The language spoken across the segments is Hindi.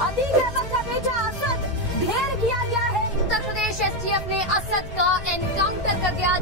अतीक अहमद का बेटा असद ढेर किया गया है। उत्तर प्रदेश एसटीएफ ने असद का एनकाउंटर कर दिया।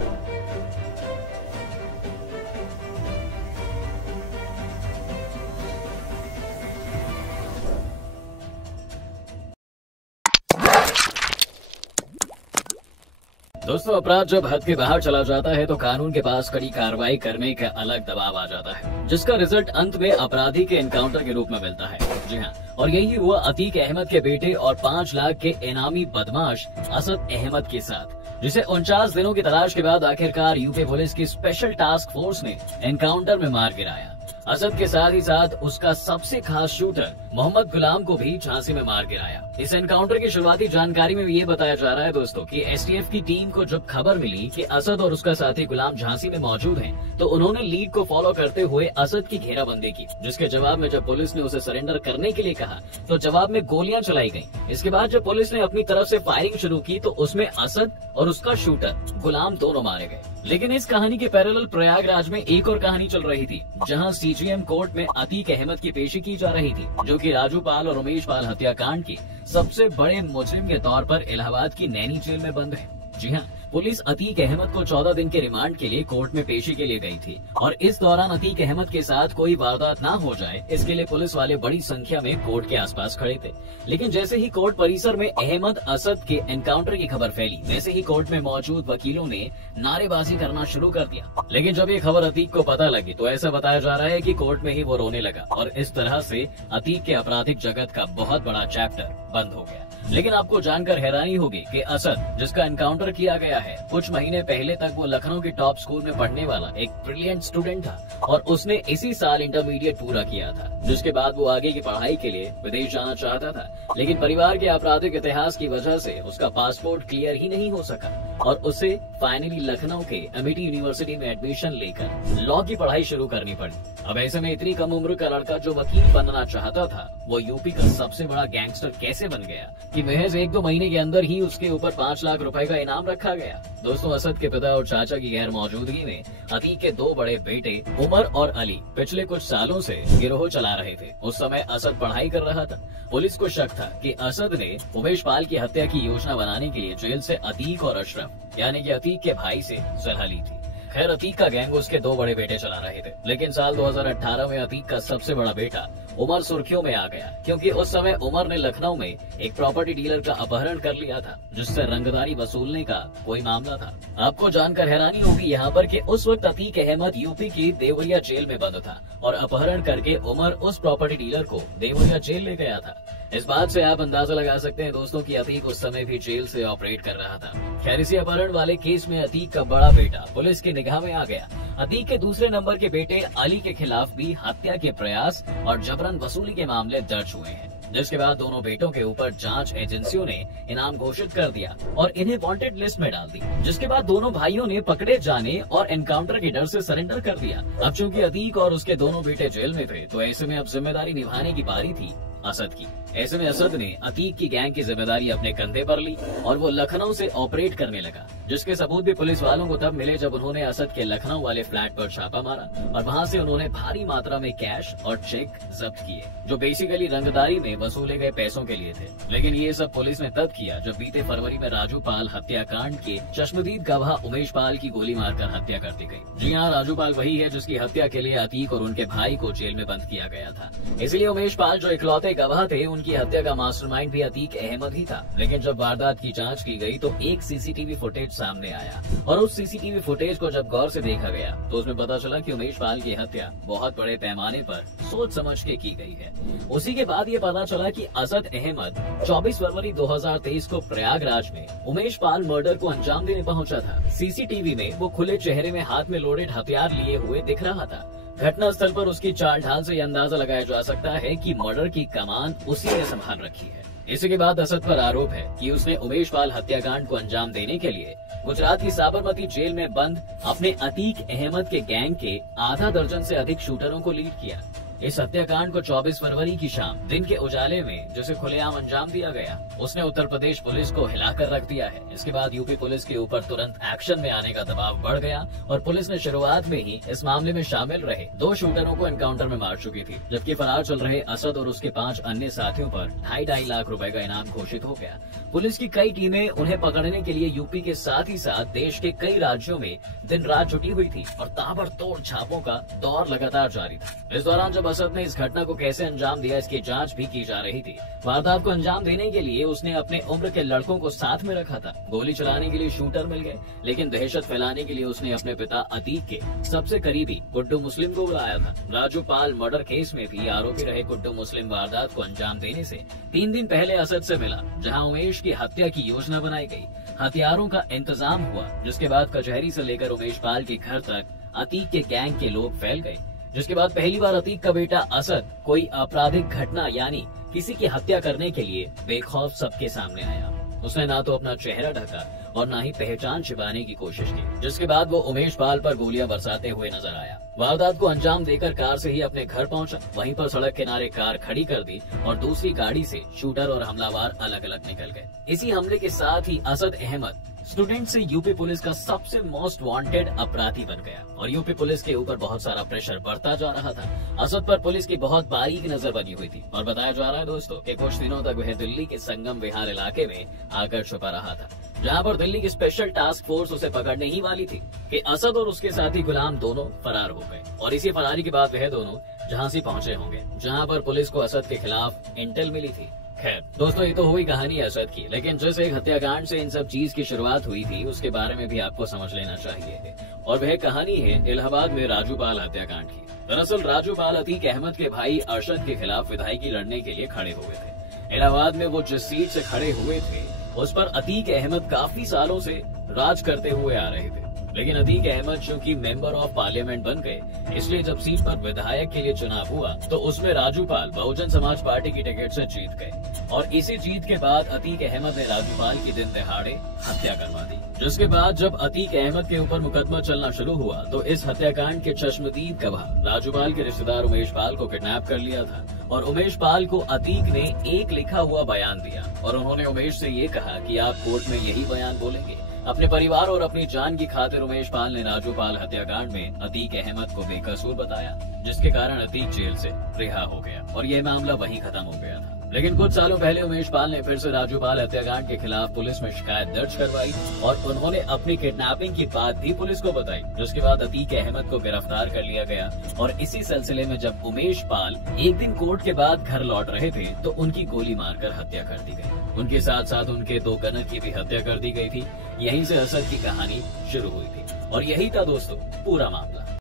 दोस्तों, अपराध जब हद के बाहर चला जाता है तो कानून के पास कड़ी कार्रवाई करने का अलग दबाव आ जाता है, जिसका रिजल्ट अंत में अपराधी के एनकाउंटर के रूप में मिलता है। जी हाँ, और यही हुआ अतीक अहमद के बेटे और 5 लाख के इनामी बदमाश असद अहमद के साथ, जिसे 49 दिनों की तलाश के बाद आखिरकार यूपी पुलिस की स्पेशल टास्क फोर्स ने एनकाउंटर में मार गिराया। असद के साथ ही साथ उसका सबसे खास शूटर मोहम्मद गुलाम को भी झांसी में मार गिराया। इस एनकाउंटर की शुरुआती जानकारी में ये बताया जा रहा है दोस्तों कि एसटीएफ की टीम को जब खबर मिली कि असद और उसका साथी गुलाम झांसी में मौजूद हैं, तो उन्होंने लीड को फॉलो करते हुए असद की घेराबंदी की, जिसके जवाब में जब पुलिस ने उसे सरेंडर करने के लिए कहा तो जवाब में गोलियां चलाई गयी। इसके बाद जब पुलिस ने अपनी तरफ से फायरिंग शुरू की तो उसमें असद और उसका शूटर गुलाम दोनों मारे गए। लेकिन इस कहानी के पैरेलल प्रयागराज में एक और कहानी चल रही थी, जहां सीजीएम कोर्ट में अतीक अहमद की पेशी की जा रही थी, जो कि राजू पाल और उमेश पाल हत्याकांड की सबसे बड़े मुजरिम के तौर पर इलाहाबाद की नैनी जेल में बंद है। जी हाँ, पुलिस अतीक अहमद को 14 दिन के रिमांड के लिए कोर्ट में पेशी के लिए गई थी और इस दौरान अतीक अहमद के साथ कोई वारदात ना हो जाए, इसके लिए पुलिस वाले बड़ी संख्या में कोर्ट के आसपास खड़े थे। लेकिन जैसे ही कोर्ट परिसर में अहमद असद के एनकाउंटर की खबर फैली, वैसे ही कोर्ट में मौजूद वकीलों ने नारेबाजी करना शुरू कर दिया। लेकिन जब ये खबर अतीक को पता लगी तो ऐसा बताया जा रहा है कि कोर्ट में ही वो रोने लगा और इस तरह से अतीक के आपराधिक जगत का बहुत बड़ा चैप्टर बंद हो गया। लेकिन आपको जानकर हैरानी होगी कि असद, जिसका एनकाउंटर किया गया है, कुछ महीने पहले तक वो लखनऊ के टॉप स्कूल में पढ़ने वाला एक ब्रिलियंट स्टूडेंट था और उसने इसी साल इंटरमीडिएट पूरा किया था, जिसके बाद वो आगे की पढ़ाई के लिए विदेश जाना चाहता था। लेकिन परिवार के आपराधिक इतिहास की वजह से उसका पासपोर्ट क्लियर ही नहीं हो सका और उसे फाइनली लखनऊ के एमिटी यूनिवर्सिटी में एडमिशन लेकर लॉ की पढ़ाई शुरू करनी पड़ी। अब ऐसे में इतनी कम उम्र का लड़का जो वकील बनना चाहता था, वो यूपी का सबसे बड़ा गैंगस्टर कैसे बन गया कि महज 1-2 महीने के अंदर ही उसके ऊपर 5 लाख रुपए का इनाम रखा गया। दोस्तों, असद के पिता और चाचा की गैर मौजूदगी में अतीक के 2 बड़े बेटे उमर और अली पिछले कुछ सालों से गिरोह चला रहे थे। उस समय असद पढ़ाई कर रहा था। पुलिस को शक था कि असद ने उमेश पाल की हत्या की योजना बनाने के लिए जेल से अतीक और अशरफ यानी कि अतीक के भाई से सलाह ली थी। खैर, अतीक का गैंग उसके 2 बड़े बेटे चला रहे थे, लेकिन साल 2018 में अतीक का सबसे बड़ा बेटा उमर सुर्खियों में आ गया, क्योंकि उस समय उमर ने लखनऊ में एक प्रॉपर्टी डीलर का अपहरण कर लिया था, जिससे रंगदारी वसूलने का कोई मामला था। आपको जानकर हैरानी होगी यहाँ पर कि उस वक्त अतीक अहमद यूपी की देवरिया जेल में बंद था और अपहरण करके उमर उस प्रॉपर्टी डीलर को देवरिया जेल ले गया था। इस बात से आप अंदाजा लगा सकते हैं दोस्तों कि अतीक उस समय भी जेल से ऑपरेट कर रहा था। खैर, इसी अपहरण वाले केस में अतीक का बड़ा बेटा पुलिस की निगाह में आ गया। अतीक के दूसरे नंबर के बेटे अली के खिलाफ भी हत्या के प्रयास और जबरन वसूली के मामले दर्ज हुए हैं, जिसके बाद दोनों बेटों के ऊपर जांच एजेंसियों ने इनाम घोषित कर दिया और इन्हें वांटेड लिस्ट में डाल दी, जिसके बाद दोनों भाइयों ने पकड़े जाने और एनकाउंटर के डर से सरेंडर कर दिया। अब चूंकि अतीक और उसके दोनों बेटे जेल में थे, तो ऐसे में अब जिम्मेदारी निभाने की बारी थी असद की। ऐसे में असद ने अतीक की गैंग की जिम्मेदारी अपने कंधे पर ली और वो लखनऊ से ऑपरेट करने लगा, जिसके सबूत भी पुलिस वालों को तब मिले जब उन्होंने असद के लखनऊ वाले फ्लैट पर छापा मारा और वहां से उन्होंने भारी मात्रा में कैश और चेक जब्त किए, जो बेसिकली रंगदारी में वसूले गए पैसों के लिए थे। लेकिन ये सब पुलिस ने तब किया जब बीते फरवरी में राजू पाल हत्याकांड के चश्मदीद गवाह उमेश पाल की गोली मारकर हत्या कर दी गई। जी हाँ, राजू पाल वही है जिसकी हत्या के लिए अतीक और उनके भाई को जेल में बंद किया गया था। इसलिए उमेश पाल जो इकलौते गवाह थे, उनकी हत्या का मास्टरमाइंड भी अतीक अहमद ही था। लेकिन जब वारदात की जांच की गई तो एक सीसीटीवी फुटेज सामने आया और उस सीसीटीवी फुटेज को जब गौर से देखा गया तो उसमें पता चला कि उमेश पाल की हत्या बहुत बड़े पैमाने पर सोच समझ के की गई है। उसी के बाद ये पता चला कि असद अहमद 24 फरवरी 2023 को प्रयागराज में उमेश पाल मर्डर को अंजाम देने पहुंचा था। सीसीटीवी में वो खुले चेहरे में हाथ में लोडेड हथियार लिए हुए दिख रहा था। घटना स्थल पर उसकी चाल ढाल से अंदाजा लगाया जा सकता है कि मर्डर की कमान उसी ने संभाल रखी है। इसी के बाद असद पर आरोप है कि उसने उमेश पाल हत्याकांड को अंजाम देने के लिए गुजरात की साबरमती जेल में बंद अपने अतीक अहमद के गैंग के आधा दर्जन से अधिक शूटरों को लीड किया। इस हत्याकांड को 24 फरवरी की शाम दिन के उजाले में जिसे खुलेआम अंजाम दिया गया, उसने उत्तर प्रदेश पुलिस को हिलाकर रख दिया है। इसके बाद यूपी पुलिस के ऊपर तुरंत एक्शन में आने का दबाव बढ़ गया और पुलिस ने शुरुआत में ही इस मामले में शामिल रहे 2 शूटरों को एनकाउंटर में मार चुकी थी, जबकि फरार चल रहे असद और उसके 5 अन्य साथियों पर 2.5 लाख रुपए का इनाम घोषित हो गया। पुलिस की कई टीमें उन्हें पकड़ने के लिए यूपी के साथ ही साथ देश के कई राज्यों में दिन रात जुटी हुई थी और ताबड़तोड़ छापों का दौर लगातार जारी था। इस दौरान जब असद ने इस घटना को कैसे अंजाम दिया, इसकी जांच भी की जा रही थी। वारदात को अंजाम देने के लिए उसने अपने उम्र के लड़कों को साथ में रखा था। गोली चलाने के लिए शूटर मिल गए, लेकिन दहशत फैलाने के लिए उसने अपने पिता अतीक के सबसे करीबी गुड्डू मुस्लिम को बुलाया था। राजू पाल मर्डर केस में भी आरोपी रहे गुड्डू मुस्लिम वारदात को अंजाम देने से 3 दिन पहले असद से मिला, जहां उमेश की हत्या की योजना बनाई गई। हथियारों का इंतजाम हुआ, जिसके बाद कचहरी से लेकर उमेश पाल के घर तक अतीक के गैंग के लोग फैल गए। जिसके बाद पहली बार अतीक का बेटा असद कोई आपराधिक घटना यानी किसी की हत्या करने के लिए बेखौफ सबके सामने आया। उसने ना तो अपना चेहरा ढका और ना ही पहचान छिपाने की कोशिश की, जिसके बाद वो उमेश पाल पर गोलियां बरसाते हुए नजर आया। वारदात को अंजाम देकर कार से ही अपने घर पहुंचा, वहीं पर सड़क किनारे कार खड़ी कर दी और दूसरी गाड़ी से शूटर और हमलावर अलग अलग निकल गए। इसी हमले के साथ ही असद अहमद स्टूडेंट से यूपी पुलिस का सबसे मोस्ट वांटेड अपराधी बन गया और यूपी पुलिस के ऊपर बहुत सारा प्रेशर बढ़ता जा रहा था। असद पर पुलिस की बहुत बारीक नजर बनी हुई थी और बताया जा रहा है दोस्तों कि कुछ दिनों तक वह दिल्ली के संगम विहार इलाके में आकर छुपा रहा था, जहां पर दिल्ली की स्पेशल टास्क फोर्स उसे पकड़ने ही वाली थी कि असद और उसके साथी गुलाम दोनों फरार हो गए। और इसी फरारी के बाद वह दोनों झांसी पहुंचे होंगे, जहां पर पुलिस को असद के खिलाफ इंटेल मिली थी। खैर दोस्तों, ये तो हुई कहानी असद की, लेकिन जिस एक हत्याकांड से इन सब चीज की शुरुआत हुई थी उसके बारे में भी आपको समझ लेना चाहिए, और वह कहानी है इलाहाबाद में राजू पाल हत्याकांड की। दरअसल राजू पाल अतीक अहमद के भाई अरशद के खिलाफ विधायकी लड़ने के लिए खड़े हुए थे। इलाहाबाद में वो जिस सीट से खड़े हुए थे उस पर अतीक अहमद काफी सालों से राज करते हुए आ रहे थे, लेकिन अतीक अहमद चूंकि मेंबर ऑफ पार्लियामेंट बन गए, इसलिए जब सीट पर विधायक के लिए चुनाव हुआ तो उसमें राजू पाल बहुजन समाज पार्टी की टिकट से जीत गए और इसी जीत के बाद अतीक अहमद ने राजू पाल की दिन दहाड़े हत्या करवा दी। जिसके बाद जब अतीक अहमद के ऊपर मुकदमा चलना शुरू हुआ तो इस हत्याकांड के चश्मदीद गवाह राजू पाल के रिश्तेदार उमेश पाल को किडनैप कर लिया था और उमेश पाल को अतीक ने एक लिखा हुआ बयान दिया और उन्होंने उमेश से ये कहा कि आप कोर्ट में यही बयान बोलेंगे। अपने परिवार और अपनी जान की खातिर उमेश पाल ने राजू पाल हत्याकांड में अतीक अहमद को बेकसूर बताया, जिसके कारण अतीक जेल से रिहा हो गया और यह मामला वहीं खत्म हो गया था। लेकिन कुछ सालों पहले उमेश पाल ने फिर से राजू पाल हत्याकांड के खिलाफ पुलिस में शिकायत दर्ज करवाई और उन्होंने अपनी किडनैपिंग की बात भी पुलिस को बताई, जिसके बाद अतीक अहमद को गिरफ्तार कर लिया गया। और इसी सिलसिले में जब उमेश पाल एक दिन कोर्ट के बाद घर लौट रहे थे तो उनकी गोली मारकर हत्या कर दी गई। उनके साथ साथ उनके 2 गनर की भी हत्या कर दी गई थी। यहीं से असद की कहानी शुरू हुई थी और यही था दोस्तों पूरा मामला।